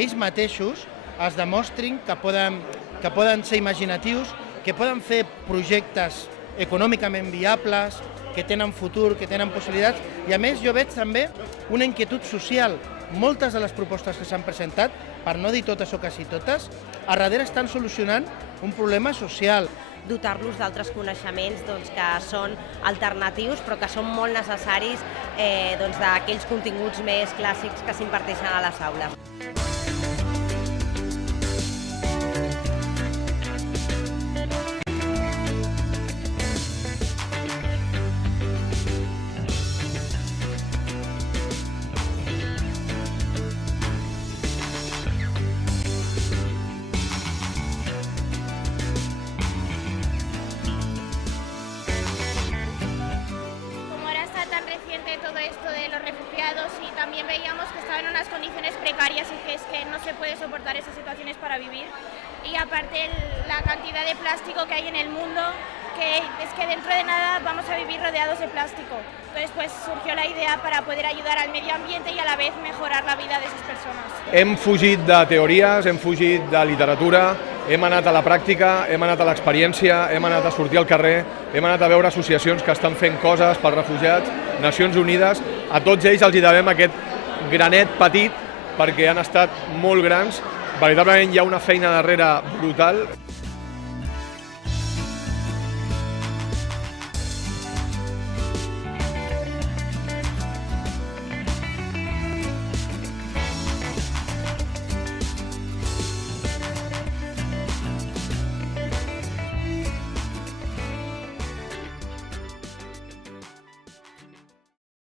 ells mateixos es demostrin que poden ser imaginatius, que poden fer projectes econòmicament viables, que tenen futur, que tenen possibilitats, i a més jo veig també una inquietud social. Moltes de les propostes que s'han presentat, per no dir totes o quasi totes, a darrere estan solucionant un problema social. Dotar-los d'altres coneixements que són alternatius però que són molt necessaris d'aquells continguts més clàssics que s'imparteixen a les aules. Todo esto de los refugiados y también veíamos que estaban en unas condiciones precarias y que es que no se puede soportar esas situaciones para vivir, y aparte la cantidad de plástico que hay en el mundo, que es que dentro de nada vamos a vivir rodeados de plástico. Entonces pues surgió la idea para poder ayudar al medio ambiente y a la vez mejorar la vida de esas personas. Hem fugit de teories, hem fugit de literatura, hem anat a la pràctica, hem anat a l'experiència, hem anat a sortir al carrer, hem anat a veure associacions que estan fent coses pels refugiats, Nacions Unides. A tots ells els hi devem aquest granet petit perquè han estat molt grans. Veritablement hi ha una feina darrere brutal.